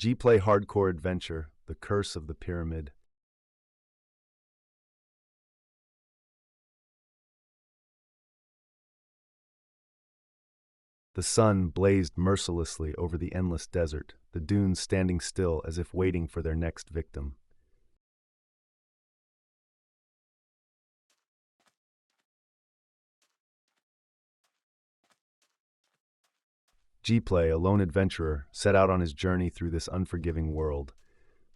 G-Play Hardcore Adventure, The Curse of the Pyramid. The sun blazed mercilessly over the endless desert, the dunes standing still as if waiting for their next victim. G-Play, a lone adventurer, set out on his journey through this unforgiving world.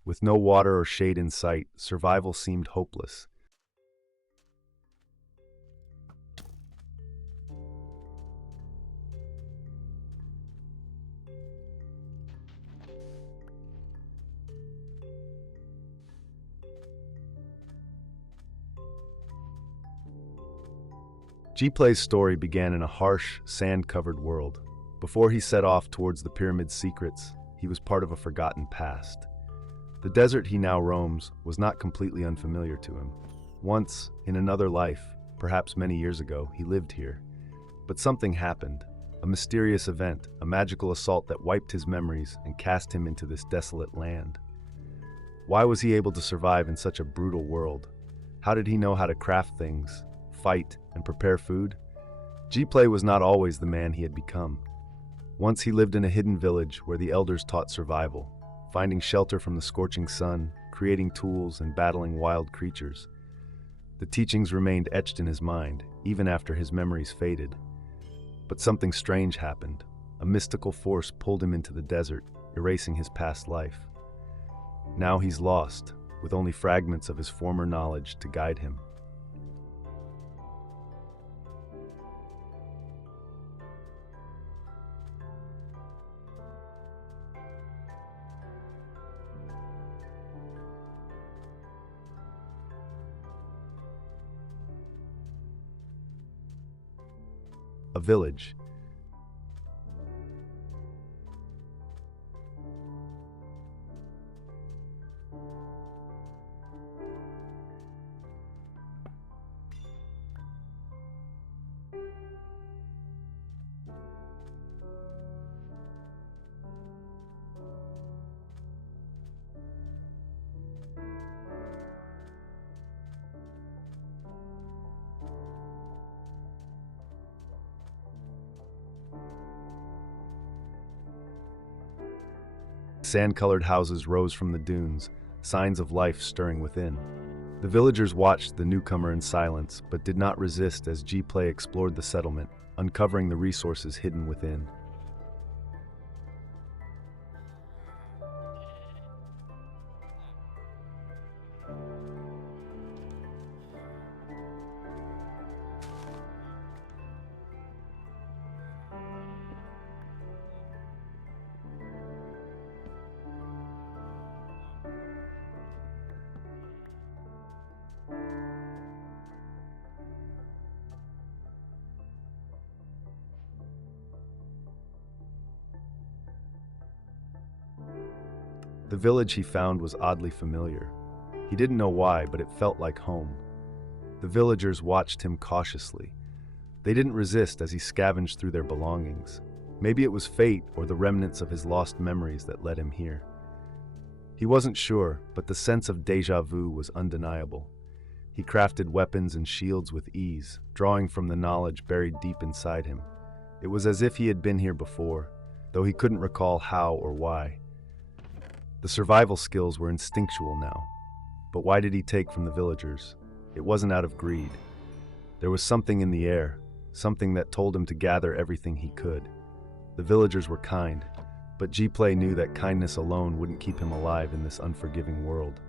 With no water or shade in sight, survival seemed hopeless. G-Play's story began in a harsh, sand-covered world. Before he set off towards the pyramid's secrets, he was part of a forgotten past. The desert he now roams was not completely unfamiliar to him. Once, in another life, perhaps many years ago, he lived here. But something happened. A mysterious event, a magical assault that wiped his memories and cast him into this desolate land. Why was he able to survive in such a brutal world? How did he know how to craft things, fight, and prepare food? G-Play was not always the man he had become. Once he lived in a hidden village where the elders taught survival, finding shelter from the scorching sun, creating tools, and battling wild creatures. The teachings remained etched in his mind, even after his memories faded. But something strange happened. A mystical force pulled him into the desert, erasing his past life. Now he's lost, with only fragments of his former knowledge to guide him. A village. Sand-colored houses rose from the dunes, signs of life stirring within. The villagers watched the newcomer in silence, but did not resist as G-Play explored the settlement, uncovering the resources hidden within. The village he found was oddly familiar. He didn't know why, but it felt like home. The villagers watched him cautiously. They didn't resist as he scavenged through their belongings. Maybe it was fate or the remnants of his lost memories that led him here. He wasn't sure, but the sense of déjà vu was undeniable. He crafted weapons and shields with ease, drawing from the knowledge buried deep inside him. It was as if he had been here before, though he couldn't recall how or why. The survival skills were instinctual now. But why did he take from the villagers? It wasn't out of greed. There was something in the air, something that told him to gather everything he could. The villagers were kind, but G-Play knew that kindness alone wouldn't keep him alive in this unforgiving world.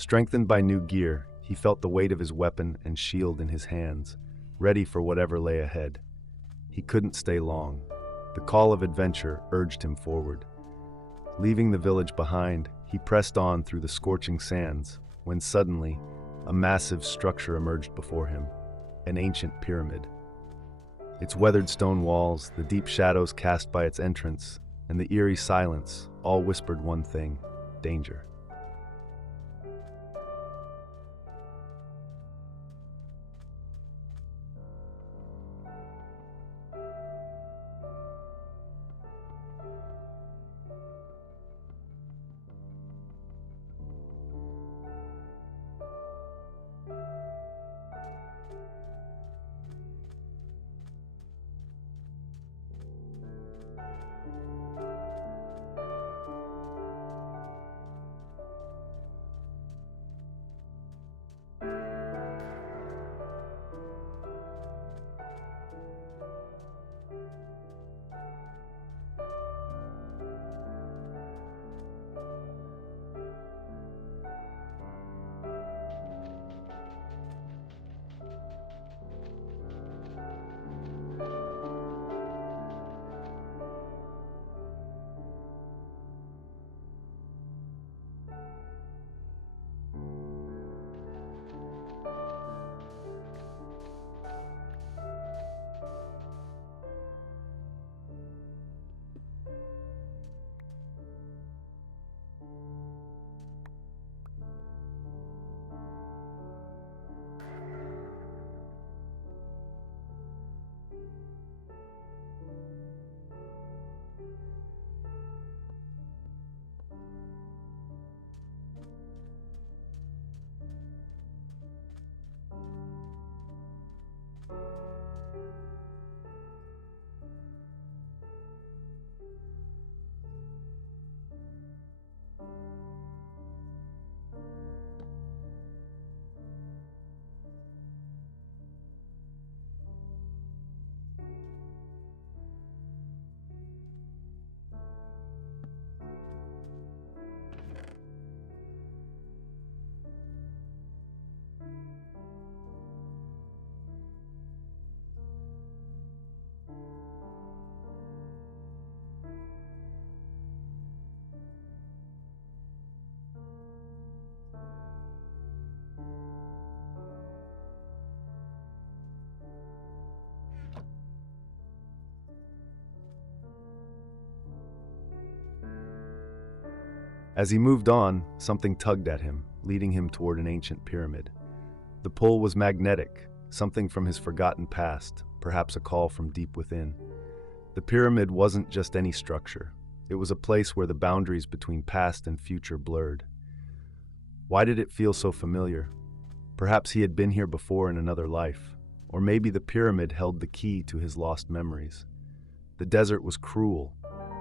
Strengthened by new gear, he felt the weight of his weapon and shield in his hands, ready for whatever lay ahead. He couldn't stay long. The call of adventure urged him forward. Leaving the village behind, he pressed on through the scorching sands, when suddenly, a massive structure emerged before him, an ancient pyramid. Its weathered stone walls, the deep shadows cast by its entrance, and the eerie silence all whispered one thing: danger. As he moved on, something tugged at him, leading him toward an ancient pyramid. The pull was magnetic, something from his forgotten past, perhaps a call from deep within. The pyramid wasn't just any structure. It was a place where the boundaries between past and future blurred. Why did it feel so familiar? Perhaps he had been here before in another life, or maybe the pyramid held the key to his lost memories. The desert was cruel,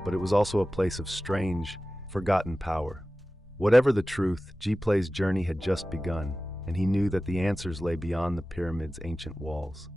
but it was also a place of strange, forgotten power. Whatever the truth, G-Play's journey had just begun, and he knew that the answers lay beyond the pyramid's ancient walls.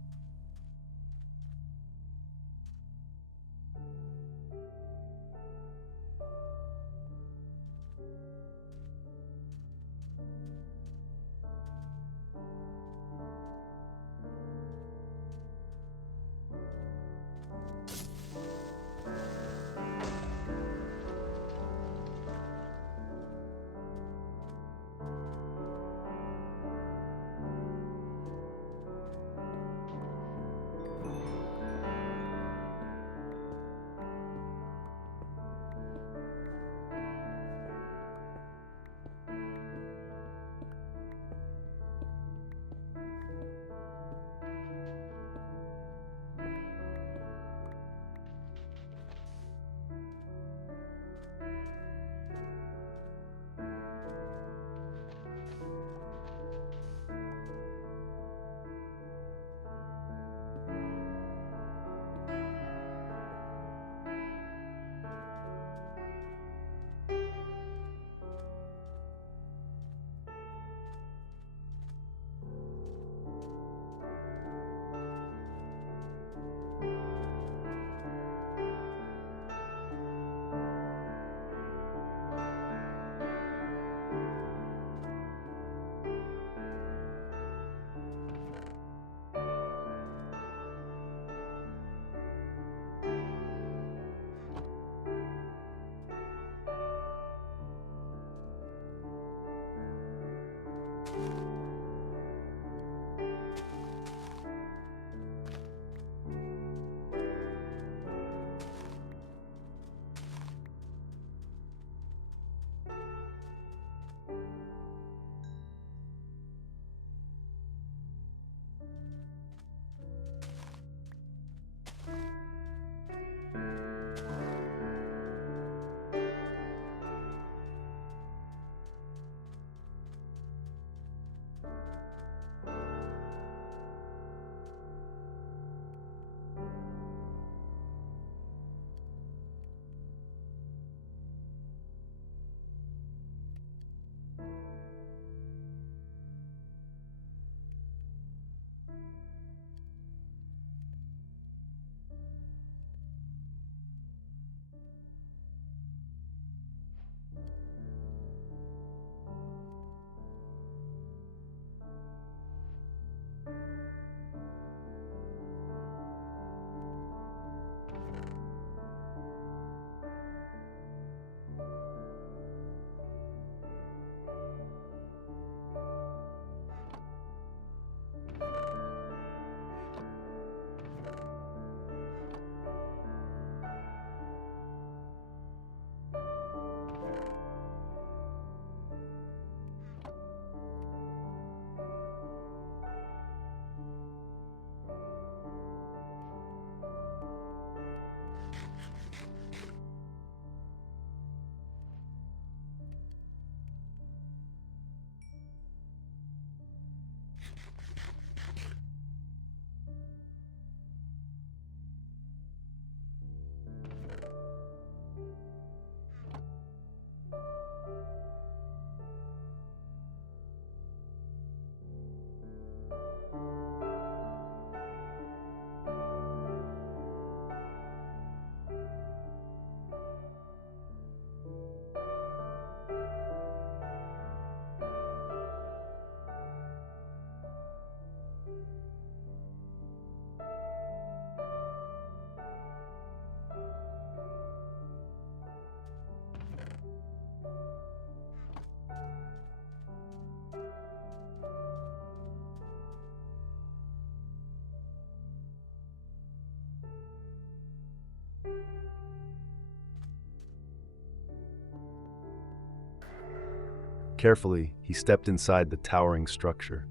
Carefully, he stepped inside the towering structure.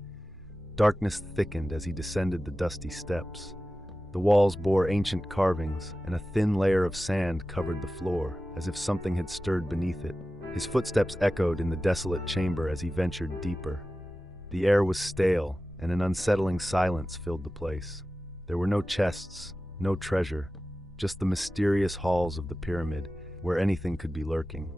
Darkness thickened as he descended the dusty steps. The walls bore ancient carvings, and a thin layer of sand covered the floor, as if something had stirred beneath it. His footsteps echoed in the desolate chamber as he ventured deeper. The air was stale, and an unsettling silence filled the place. There were no chests, no treasure, just the mysterious halls of the pyramid, where anything could be lurking.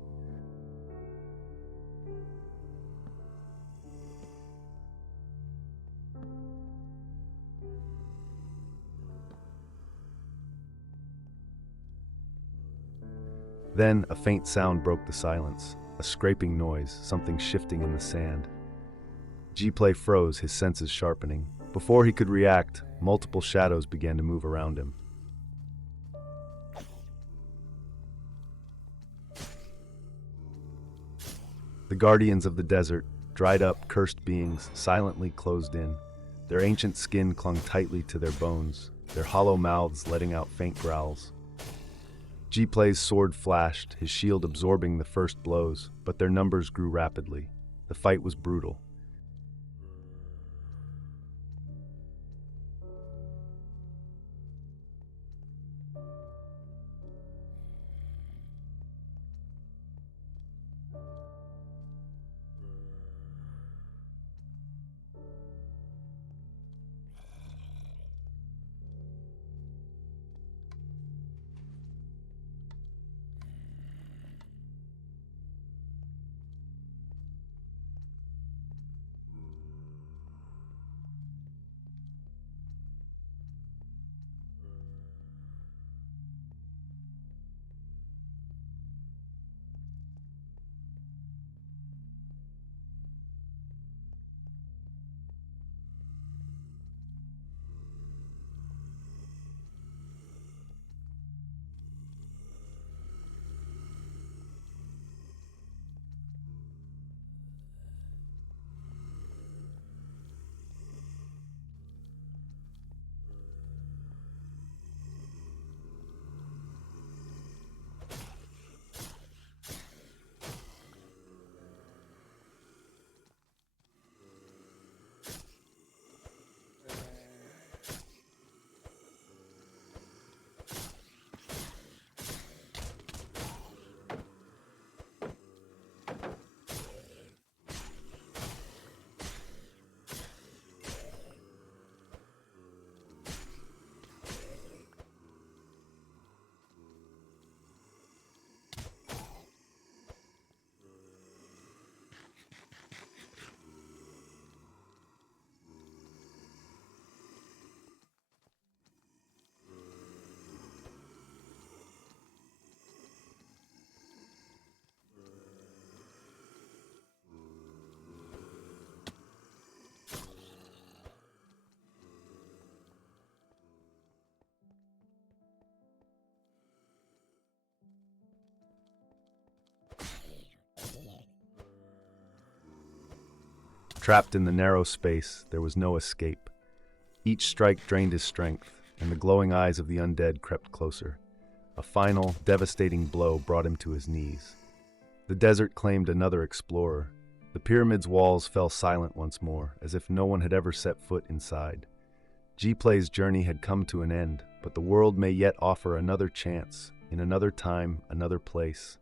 Then a faint sound broke the silence, a scraping noise, something shifting in the sand. G-Play froze, his senses sharpening. Before he could react, multiple shadows began to move around him. The guardians of the desert, dried up, cursed beings, silently closed in. Their ancient skin clung tightly to their bones, their hollow mouths letting out faint growls. G-Play's sword flashed, his shield absorbing the first blows, but their numbers grew rapidly. The fight was brutal. Trapped in the narrow space, there was no escape. Each strike drained his strength, and the glowing eyes of the undead crept closer. A final, devastating blow brought him to his knees. The desert claimed another explorer. The pyramid's walls fell silent once more, as if no one had ever set foot inside. G-Play's journey had come to an end, but the world may yet offer another chance, in another time, another place.